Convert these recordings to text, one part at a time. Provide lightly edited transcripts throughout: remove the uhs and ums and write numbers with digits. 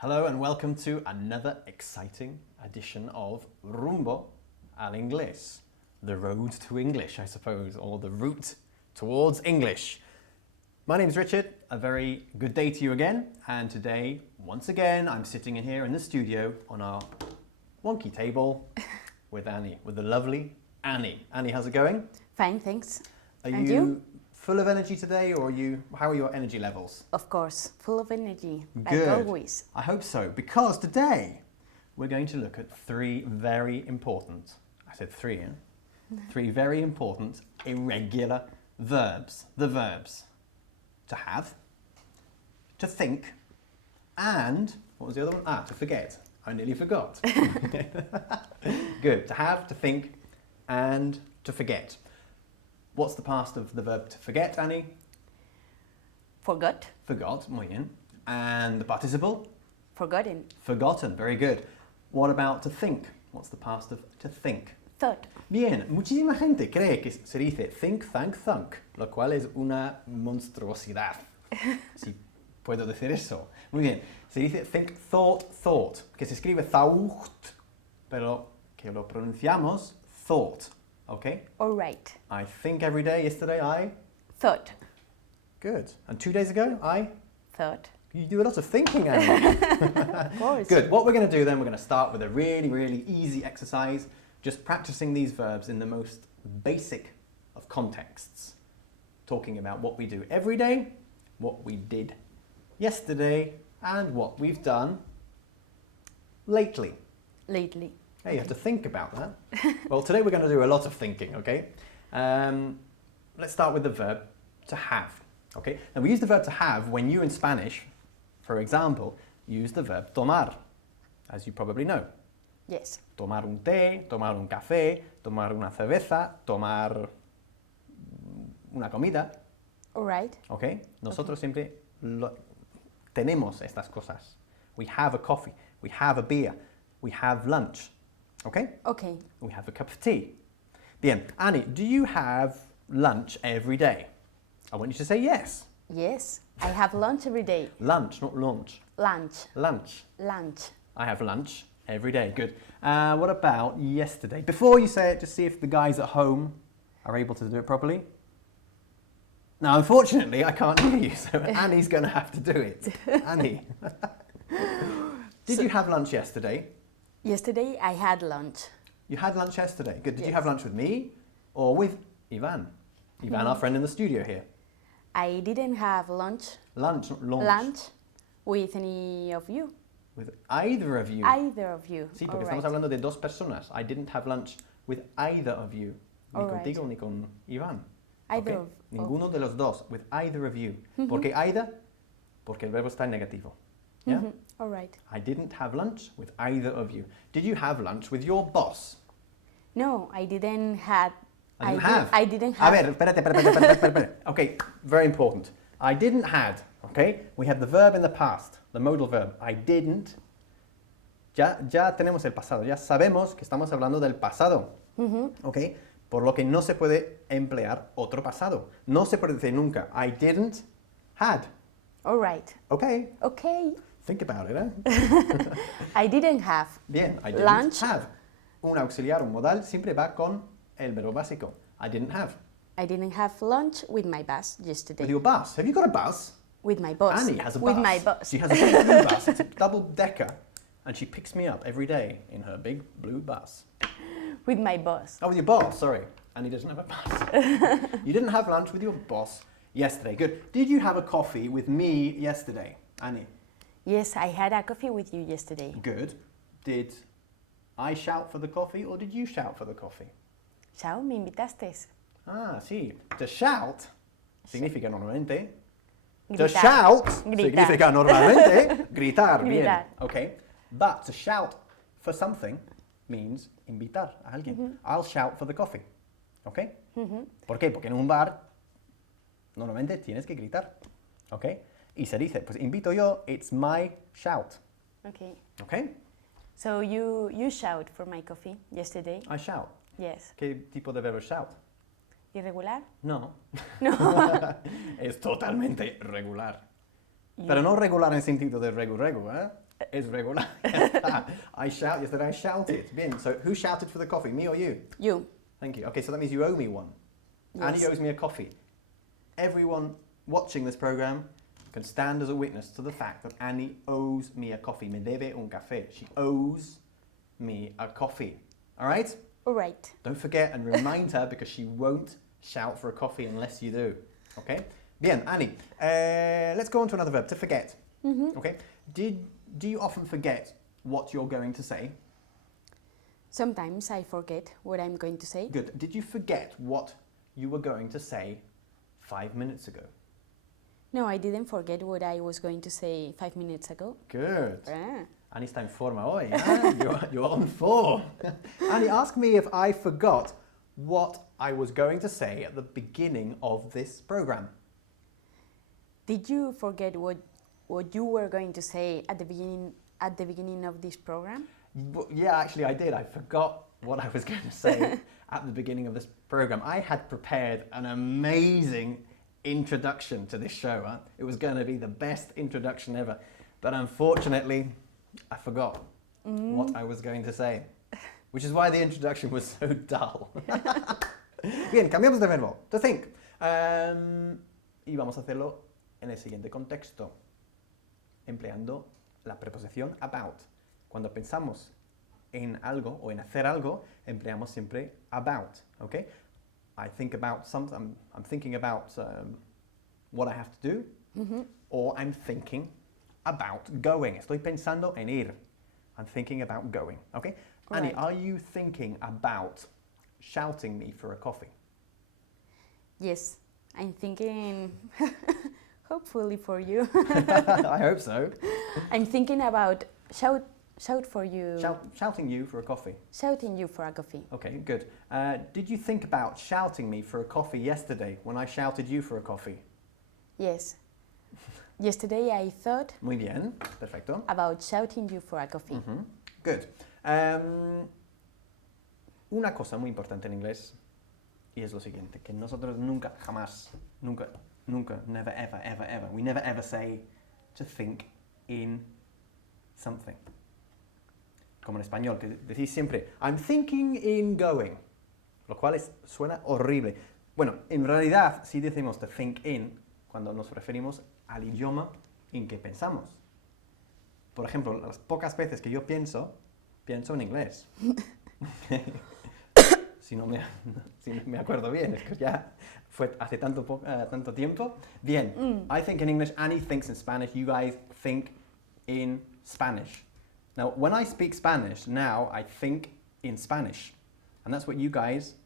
Hello and welcome to another exciting edition of Rumbo al inglés. The road to English, I suppose, or the route towards English. My name is Richard, a very good day to you again, and today, once again, I'm sitting in here in the studio on our wonky table with Annie, with the lovely Annie. Annie, how's it going? Fine, thanks. Are And you full of energy today, or how are your energy levels? Of course, full of energy, Good. like always. I hope so, because today we're going to look at three very important, I said three, yeah? Three very important irregular verbs. The verbs to have, to think, and, what was the other one? To forget. I nearly forgot. Good. To have, to think, and to forget. What's the past of the verb to forget, Annie? Forgot. Forgot, muy bien. And the participle? Forgotten. Forgotten, very good. What about to think? What's the past of to think? Thought. Bien, muchísima gente cree que se dice think, thank, thunk, lo cual es una monstruosidad. Si puedo decir eso. Muy bien, se dice think, thought, thought, que se escribe thought, pero que lo pronunciamos thought, ¿ok? All right. I think every day. Yesterday I... Thought. Good. And 2 days ago I... Thought. You do a lot of thinking, Annie. Of course. Good. What we're going to do then, we're going to start with a really, really easy exercise, just practicing these verbs in the most basic of contexts. Talking about what we do every day, what we did yesterday, and what we've done lately. Lately. Hey, you have to think about that. Well, today we're going to do a lot of thinking, okay? Let's start with the verb to have, okay? And we use the verb to have when you in Spanish, for example, use the verb tomar, as you probably know. Yes. Tomar un té, tomar un café, tomar una cerveza, tomar una comida, All right. okay? Nosotros siempre tenemos estas cosas. We have a coffee, we have a beer, we have lunch. Okay? Okay. We have a cup of tea. Bien. Annie, do you have lunch every day? I want you to say yes. Yes. I have lunch every day. Lunch, not launch. Lunch. Lunch. Lunch. I have lunch every day. Good. What about yesterday? Before you say it, just see if the guys at home are able to do it properly. Now, unfortunately, I can't hear you, so Annie's going to have to do it. Annie. Did you have lunch yesterday? Yesterday I had lunch. You had lunch yesterday. Good. Did you Yes. have lunch with me or with Ivan? Ivan, our friend in the studio here. I didn't have lunch. Lunch, not launch. Lunch with any of you. With either of you. Either of you. Sí, All porque estamos right. hablando de dos personas. I didn't have lunch with either of you. Ni All right. contigo ni con Ivan. Either Okay? of Ninguno de los dos. With either of you. ¿Por qué either? Porque el verbo está en negativo. Yeah? Mhm. All right. I didn't have lunch with either of you. Did you have lunch with your boss? No, I didn't have. I didn't have. I didn't A have. ver, espérate. Okay, very important. I didn't had, okay? We have the verb in the past, the modal verb. I didn't. Ya tenemos el pasado, ya sabemos que estamos hablando del pasado, okay? Por lo que no se puede emplear otro pasado. No se puede decir nunca, I didn't had. All right. Okay, Okay. think about it, eh? I didn't have. Bien, I didn't Lunch. have. Un auxiliar, un modal, siempre va con el verbo básico. I didn't have. I didn't have lunch with my boss yesterday. With your bus. Have you got a bus? With my boss. Annie has a With bus. my boss. She has a big blue bus. It's a double-decker. And she picks me up every day in her big blue bus. With my boss. Oh, with your boss, sorry. Annie doesn't have a bus. You didn't have lunch with your boss yesterday. Good. Did you have a coffee with me yesterday, Annie? Yes, I had a coffee with you yesterday. Good. Did I shout for the coffee or did you shout for the coffee? Chao, me invitaste. Ah, sí. To shout significa normalmente... To Gritar. shout Gritar. significa normalmente gritar. Bien. Gritar. Okay. But to shout for something means invitar a alguien. I'll shout for the coffee. Okay? ¿Por qué? Porque en un bar normalmente tienes que gritar. Okay? Y se dice, pues invito yo, it's my shout. Okay. Okay? So you shout for my coffee yesterday? I shout. Yes. ¿Qué tipo de verbo shout? Irregular? No. No. Es totalmente regular. Pero no regular en sentido de regu, ¿eh? Es regular. Yesterday I shouted. Bien, so who shouted for the coffee, me or you? You. Thank you. Okay, so that means you owe me one. Yes. Annie owes me a coffee. Everyone watching this program can stand as a witness to the fact that Annie owes me a coffee. Me debe un café. She owes me a coffee. All right? All right. Don't forget and remind her because she won't shout for a coffee unless you do. Okay? Bien, Annie. Let's go on to another verb, to forget. Okay? Do you often forget what you're going to say? Sometimes I forget what I'm going to say. Good. Did you forget what you were going to say 5 minutes ago? No, I didn't forget what I was going to say 5 minutes ago. Good. Ah. Annie está en forma hoy. You're on form. Annie, ask me if I forgot what I was going to say at the beginning of this program. Did you forget what you were going to say at the beginning of this program? Yeah, actually I did. I forgot what I was going to say at the beginning of this program. I had prepared an amazing introduction to this show. Huh? It was going to be the best introduction ever. But unfortunately, I forgot what I was going to say. Which is why the introduction was so dull. Bien, cambiamos de verbo. To think. Y vamos a hacerlo en el siguiente contexto. Empleando la preposición about. Cuando pensamos en algo o en hacer algo, empleamos siempre about, okay? I think about something, I'm thinking about what I have to do, or I'm thinking about going. Estoy pensando en ir. I'm thinking about going, okay? Right. Annie, are you thinking about shouting me for a coffee? Yes, I'm thinking, hopefully for you. I hope so. I'm thinking about shout for you. Shouting you for a coffee. Shouting you for a coffee. Okay, good. Did you think about shouting me for a coffee yesterday when I shouted you for a coffee? Yes. Yesterday I thought Muy bien, perfecto. about shouting you for a coffee. Good. Una cosa muy importante en inglés y es lo siguiente, que nosotros nunca, jamás, nunca, never, ever, ever, ever, we never ever say to think in something. Como en español, que decís siempre, I'm thinking in going, lo cual suena horrible. Bueno, en realidad sí decimos to think in cuando nos referimos al idioma en que pensamos. Por ejemplo, las pocas veces que yo pienso en inglés. si no me acuerdo bien, es que ya fue hace tanto tiempo. Bien, I think in English, Annie thinks in Spanish, you guys think in Spanish. Now, when I speak Spanish, now I think in Spanish. And that's what you guys,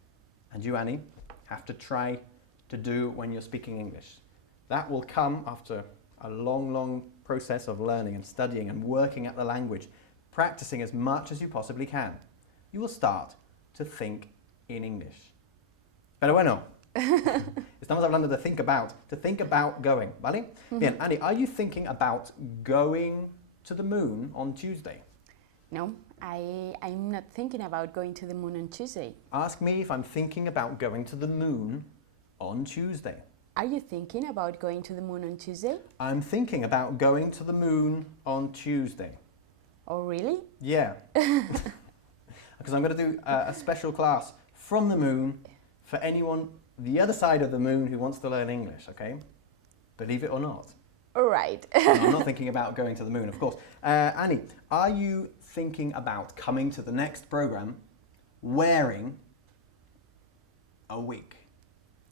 and you, Annie, have to try to do when you're speaking English. That will come after a long, long process of learning and studying and working at the language, practicing as much as you possibly can. You will start to think in English. Pero bueno, estamos hablando de think about going, ¿vale? Bien, Annie, are you thinking about going to the moon on Tuesday? No, I'm not thinking about going to the moon on Tuesday. Ask me if I'm thinking about going to the moon on Tuesday. Are you thinking about going to the moon on Tuesday? I'm thinking about going to the moon on Tuesday. Oh, really? Yeah. Because I'm going to do a special class from the moon for anyone the other side of the moon who wants to learn English, okay? Believe it or not. All right. No, I'm not thinking about going to the moon, of course. Annie, are you thinking about coming to the next program wearing a wig?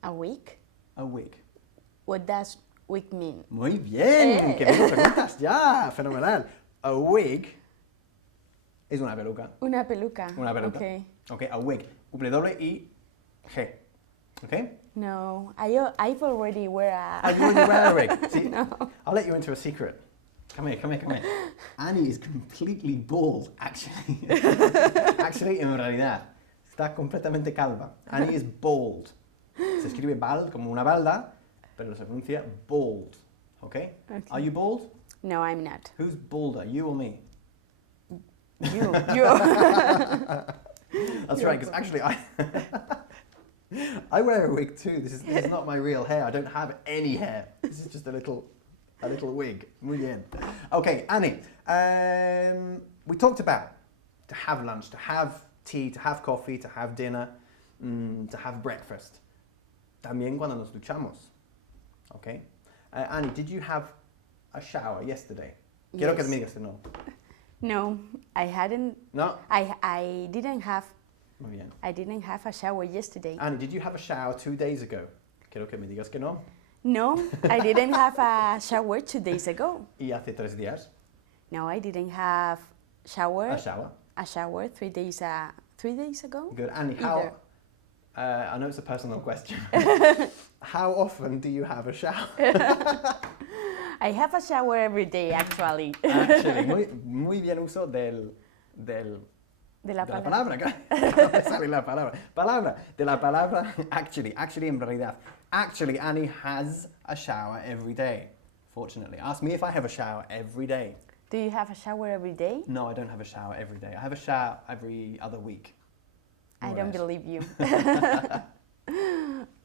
A week? A wig. What does wig mean? Muy bien, que bien lo preguntas ya, fenomenal. A wig es una peluca. Una peluca. Una peluca. Okay. Okay, a wig. W-I-G. Okay? No, I've already wear a... I already wear a wig. See, No. I'll let you into a secret. Come here. Annie is completely bald, actually. Actually, en realidad, está completamente calva. Annie is bald. Se escribe bald como una balda, pero se pronuncia bald. Okay? Are you bald? No, I'm not. Who's balder, you or me? You. That's right, because actually I wear a wig too. This is not my real hair. I don't have any hair. This is just a little A little wig. Muy bien. Okay, Annie. We talked about to have lunch, to have tea, to have coffee, to have dinner, to have breakfast. También cuando nos duchamos. Okay? Annie, did you have a shower yesterday? Quiero que me digas que no. No, I hadn't. No? I didn't have. Muy bien. I didn't have a shower yesterday. Annie, did you have a shower 2 days ago? Quiero que me digas que no. No, I didn't have a shower 2 days ago. ¿Y hace 3 días? No, I didn't have A shower. a shower 3 days 3 days ago. Good. Annie, Either. I know it's a personal question. How often do you have a shower? I have a shower every day, actually. Actually, muy bien uso de la palabra. No me sale la palabra. De la palabra actually. Actually, en realidad. Actually, Annie has a shower every day. Fortunately. Ask me if I have a shower every day. Do you have a shower every day? No, I don't have a shower every day. I have a shower every other week. I don't believe you.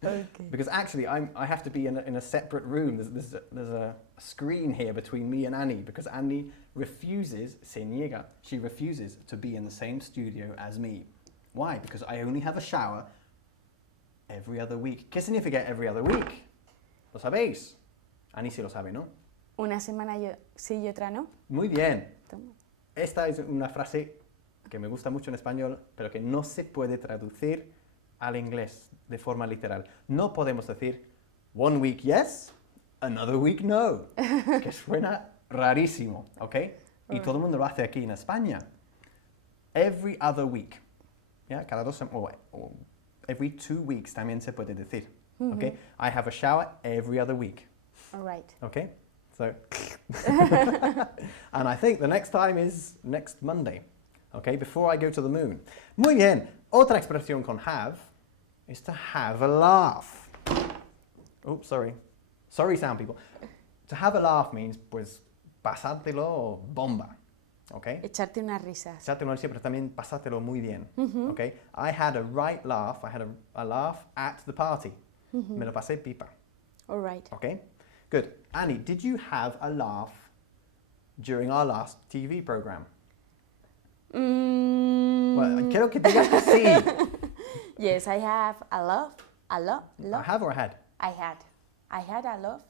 Okay. Because actually, I have to be in a separate room. There's a screen here between me and Annie because Annie se niega, she refuses to be in the same studio as me. Why? Because I only have a shower every other week. ¿Qué significa every other week? ¿Lo sabéis? Annie sí lo sabe, ¿no? Una semana sí y otra no. Muy bien. Toma. Esta es una frase que me gusta mucho en español, pero que no se puede traducir al inglés de forma literal. No podemos decir one week yes, another week no, que suena rarísimo, ¿ok? Y todo el mundo lo hace aquí en España. Every other week, ¿ya? Cada 2 semanas, o every 2 weeks también se puede decir, ¿ok? I have a shower every other week. All right. Okay, so, and I think the next time is next Monday, okay, before I go to the moon. Muy bien, otra expresión con have is to have a laugh. Oops, sorry. Sorry, sound people. To have a laugh means, pues, pasártelo bomba, okay? Echarte unas risas. Echarte una risa, pero también pasártelo muy bien, okay? I had a right laugh, I had a laugh at the party. Me lo pasé pipa, All right. okay? Good. Annie, did you have a laugh during our last TV program? Well, quiero que digas que sí. Yes, I have a laugh. I have or I had? I had a laugh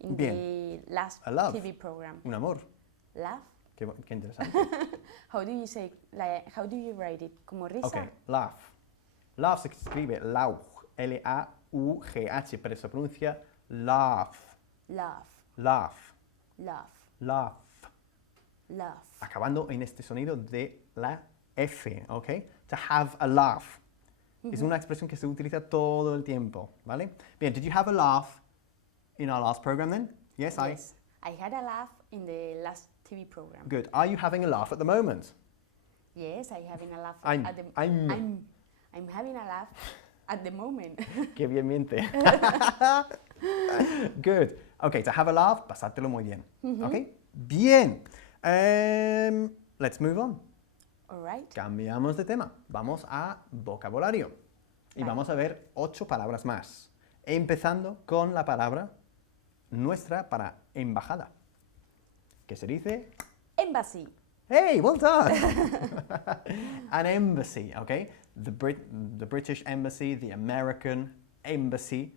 in Bien. the last A love. TV program. Un amor. Laugh. Qué interesante. How do you say? Like, how do you write it? Como risa. Okay, laugh. Laugh se escribe lauch. L-A-U-G-H, pero se pronuncia laugh. Laugh. Laugh. Laugh. Laugh. Laugh. Acabando en este sonido de la F, ¿ok? To have a laugh. Es una expresión que se utiliza todo el tiempo, ¿vale? Bien, did you have a laugh in our last program then? Yes, Yes. I had a laugh in the last TV program. Good. Are you having a laugh at the moment? Yes, I'm having a laugh I'm having a laugh at the moment. Qué bien miente. Good. Okay, to have a laugh, pasártelo muy bien. Okay? Bien. Let's move on. All right. Cambiamos de tema. Vamos a vocabulario. Y Vale. vamos a ver 8 palabras más. Empezando con la palabra nuestra para embajada. ¿Qué se dice? Embassy. Hey, well done! An embassy, okay? The British embassy, the American embassy.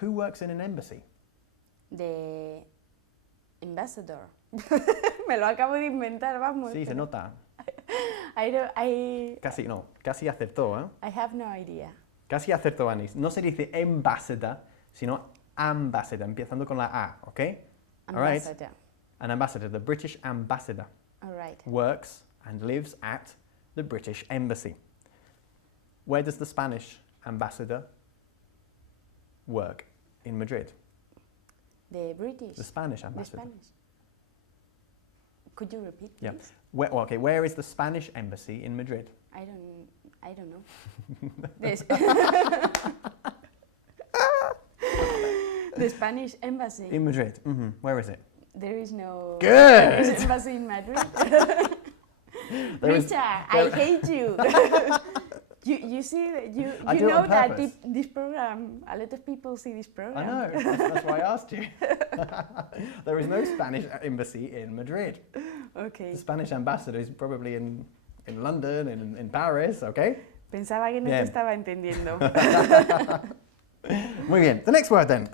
Who works in an embassy? The ambassador. Me lo acabo de inventar, vamos. Sí, se nota. Casi acertó, ¿eh? I have no idea. Casi acertó, Anis. No se dice ambassador, sino ambassador, empezando con la A, ¿ok? All right. Ambassador. An ambassador, the British ambassador, All right. works and lives at the British embassy. Where does the Spanish ambassador work? In Madrid. The British. The Spanish The ambassador. Spanish. Could you repeat, Yeah. please? Where is the Spanish embassy in Madrid? I don't know. This- The Spanish embassy. In Madrid. Where is it? There is no Good! Spanish embassy in Madrid. There is- Richard, I hate you. You see, I you do it know on that purpose. this program, a lot of people see this program. I know, that's why I asked you. There is no Spanish embassy in Madrid. Okay. The Spanish ambassador is probably in London, in Paris, okay? Pensaba que no te Bien. estaba entendiendo. Muy bien. The next word then.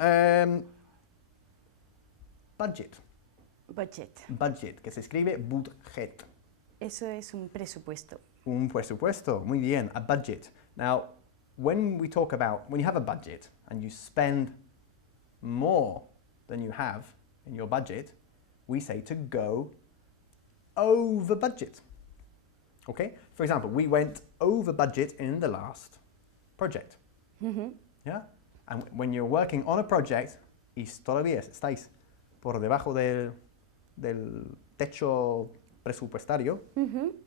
Budget. Budget. Budget, que se escribe budget. Eso es un presupuesto. Un presupuesto. Muy bien. A budget. Now, when you have a budget and you spend more than you have in your budget, we say to go over budget. Okay? For example, we went over budget in the last project. Yeah? And when you're working on a project y todavía estáis por debajo del techo presupuestario,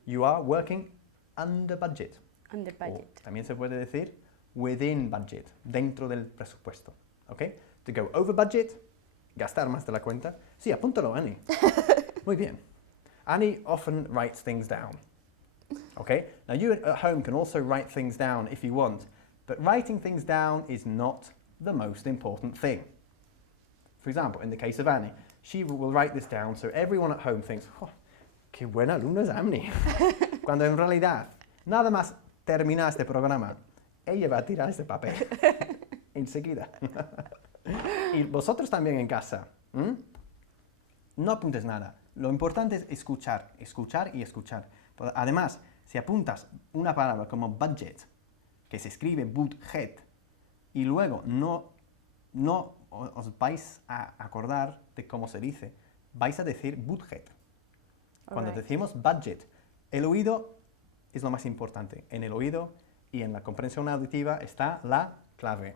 you are working under budget. Under budget. O también se puede decir within budget, dentro del presupuesto. Okay? To go over budget, gastar más de la cuenta. Sí, apúntalo, Annie. Muy bien. Annie often writes things down. Okay? Now you at home can also write things down if you want, but writing things down is not the most important thing. For example, in the case of Annie, she will write this down so everyone at home thinks, oh, qué buena alumna es Annie. Cuando en realidad, nada más terminar este programa, ella va a tirar este papel enseguida. Y vosotros también en casa, no apuntes nada. Lo importante es escuchar, escuchar y escuchar. Además, si apuntas una palabra como budget, que se escribe budget, y luego no os vais a acordar de cómo se dice, vais a decir budget. Cuando decimos budget, el oído es lo más importante. En el oído y en la comprensión auditiva está la clave.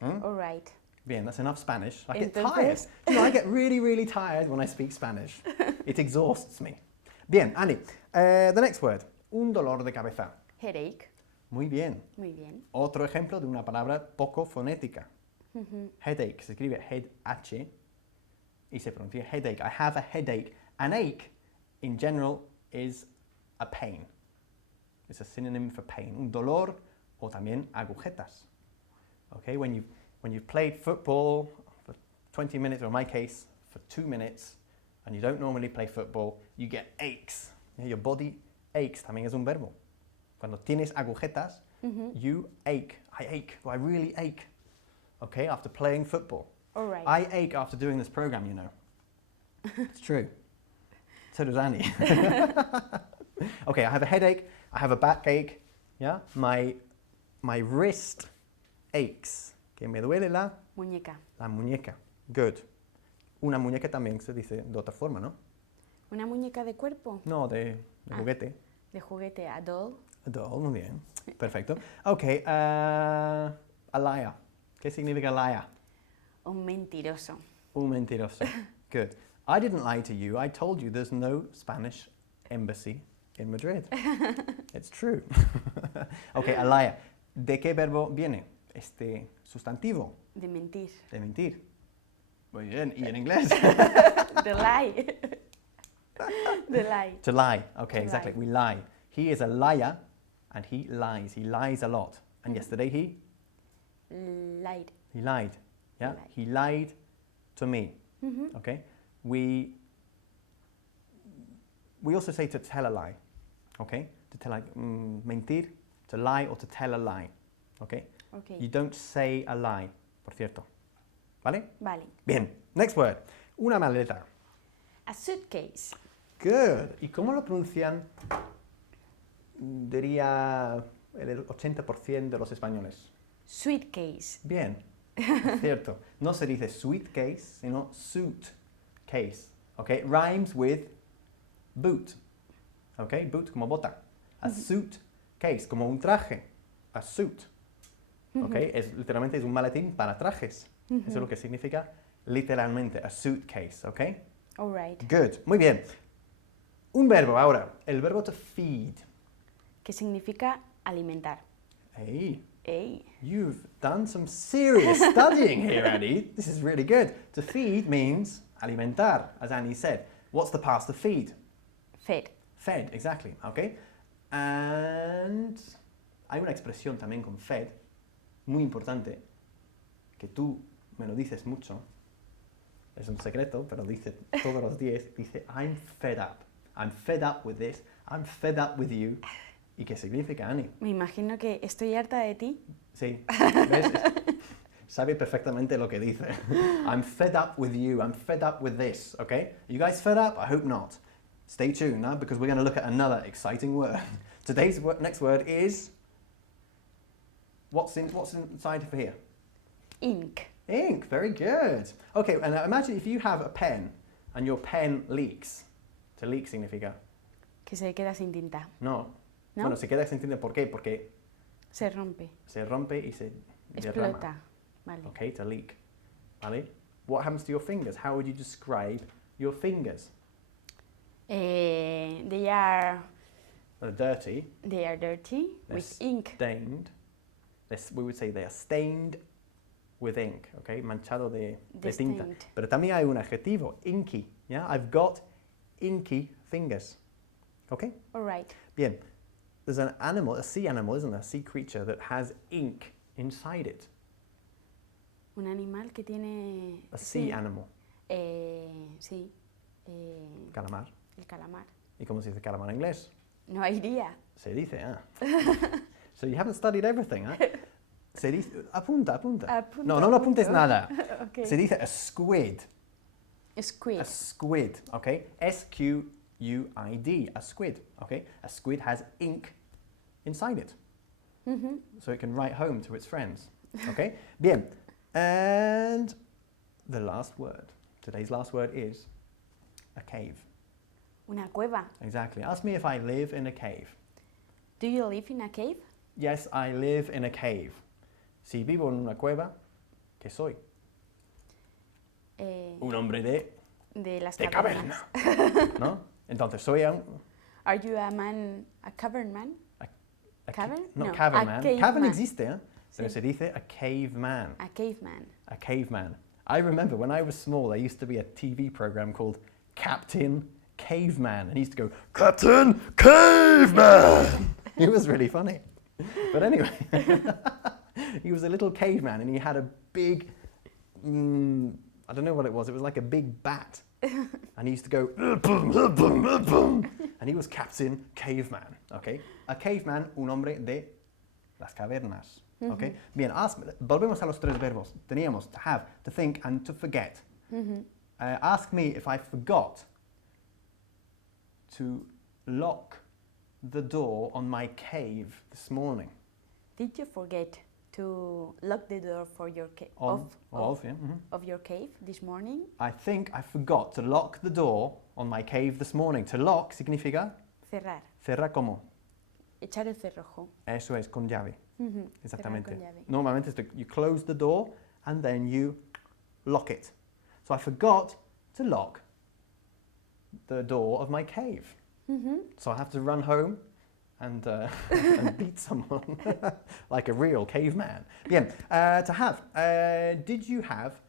All right. Bien, that's enough Spanish. I get Entonces- tired. You know, I get really, really tired when I speak Spanish. It exhausts me. Bien, Annie, the next word. Un dolor de cabeza. Headache. Muy bien. Muy bien. Otro ejemplo de una palabra poco fonética. Headache, se escribe head-h y se pronuncia headache. I have a headache. An ache, in general, is a pain. It's a synonym for pain. Un dolor o también agujetas. Okay, when you've played football for 20 minutes, or in my case, for 2 minutes, and you don't normally play football, you get aches. Your body aches, también es un verbo. Cuando tienes agujetas, you ache. I ache. I really ache. Okay, after playing football. All right. I ache after doing this program, you know. It's true. So does Annie. Okay, I have a headache. I have a backache. Yeah, my wrist aches. Que me duele la Muñeca. muñeca. Good. Una muñeca también se dice de otra forma, ¿no? Una muñeca de cuerpo. No, de juguete. De juguete. A doll. A doll, muy bien. Perfecto. Okay, a liar. ¿Qué significa liar? Un mentiroso. Un mentiroso. Good. I didn't lie to you. I told you there's no Spanish embassy in Madrid. It's true. Okay, a liar. ¿De qué verbo viene este sustantivo? De mentir. De mentir. Muy bien. ¿Y en inglés? The lie. The lie. To lie. Okay, To exactly. lie. We lie. He is a liar and he lies. He lies a lot. And yesterday he Lied. lied. Yeah? Lied. He lied to me. Okay? We also say to tell a lie. Okay? To tell mentir, to lie or to tell a lie. Okay? Okay. You don't say a lie, por cierto. ¿Vale? Vale. Bien. Next word. Una maleta. A suitcase. Good. ¿Y cómo lo pronuncian? Diría el 80% de los españoles. Suitcase. Bien, es cierto. No se dice suitcase, sino suitcase. Okay, rhymes with boot. Okay, boot como bota. A suitcase, como un traje. A suit. Okay, literalmente es un maletín para trajes. Eso es lo que significa literalmente, a suitcase. Okay. All right. Good. Muy bien. Un verbo ahora. El verbo to feed. Que significa alimentar. Hey. Ey. You've done some serious studying here, Annie. This is really good. To feed means alimentar, as Annie said. What's the past of feed? Fed. Fed, exactly. Okay. And Hay una expresión también con fed, muy importante, que tú me lo dices mucho. Es un secreto, pero dice todos los días, dice, I'm fed up. I'm fed up with this. I'm fed up with you. ¿Y qué significa, Ani? Me imagino que estoy harta de ti. Sí, ¿ves? Sabe perfectamente lo que dice. I'm fed up with you. I'm fed up with this, okay? Are you guys fed up? I hope not. Stay tuned now, because we're going to look at another exciting word. Today's next word is... What's inside of here? Ink. Ink, very good. Okay, and imagine if you have a pen and your pen leaks. To leak significa... Que se queda sin tinta. No. ¿No? Bueno, se queda sin tinta, ¿por qué? Porque Se rompe. se rompe y se Explota. derrama. Vale. Okay, to leak. ¿Vale? What happens to your fingers? How would you describe your fingers? They are Dirty. dirty with ink. Stained. We would say they are stained with ink, okay? Manchado de tinta. Stained. Pero también hay un adjetivo, inky. Yeah, I've got inky fingers. Okay? All right. Bien. There's an animal, a sea animal, isn't there? A sea creature that has ink inside it. Un animal que tiene... A sea animal. Sí. Calamar. El calamar. ¿Y cómo se dice calamar en inglés? No iría. Se dice, ah. So you haven't studied everything, huh? Se dice, apunta. No, no lo apuntes nada. Okay. Se dice a squid. Squid. A squid, okay? S-Q-U-I-D, a squid, okay? A squid has ink inside it. Mm-hmm. So it can write home to its friends, okay? Bien. And the last word. Today's last word is a cave. Una cueva. Exactly. Ask me if I live in a cave. Do you live in a cave? Yes, I live in a cave. Si vivo en una cueva, ¿qué soy? Un hombre De las de cavernas. caverna, ¿no? Entonces soy un... Are you a man, a cavern man? a Cavern? No, No, cavern a man. caveman. Cavern existe, ¿eh? Pero Sí. se dice a caveman. A caveman. A caveman. I remember when I was small, there used to be a TV program called Captain Caveman. And he used to go, Captain Caveman! It was really funny. But anyway, he was a little caveman and he had a big, I don't know what it was like a big bat. And he used to go, and he was Captain Caveman, okay? A caveman, un hombre de las cavernas, okay? Bien, volvemos a los tres verbos. Teníamos to have, to think, and to forget. Ask me if I forgot to lock the door on my cave this morning. Did you forget to lock the door for your Yeah. of your cave this morning? I think I forgot to lock the door on my cave this morning. To lock significa Cerrar. cerrar como. Echar el cerrojo. Eso es con llave. Exactamente. Cerrar con llave. Normalmente you close the door and then you lock it. So I forgot to lock the door of my cave. So I have to run home and, and beat someone like a real caveman. Bien, to have. Did you have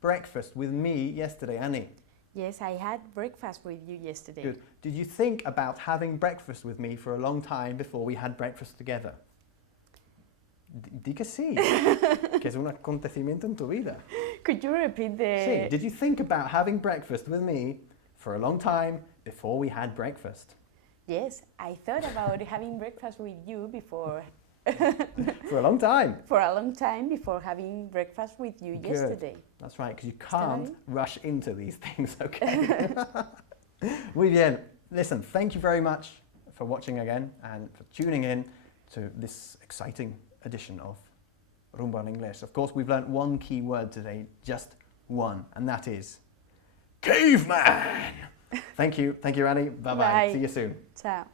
breakfast with me yesterday, Annie? Yes, I had breakfast with you yesterday. Good. Did you think about having breakfast with me for a long time before we had breakfast together? Di que sí, que es un acontecimiento en tu vida. Could you repeat the... Sí. Did you think about having breakfast with me for a long time before we had breakfast? Yes, I thought about having breakfast with you before... For a long time. For a long time before having breakfast with you Good. yesterday. That's right, because you can't Study. rush into these things, okay? Muy bien. Listen, thank you very much for watching again and for tuning in to this exciting edition of Rumbo en Inglés. Of course, we've learnt one key word today, just one, and that is caveman. Thank you, Annie. Bye-bye. Bye. See you soon. Ciao.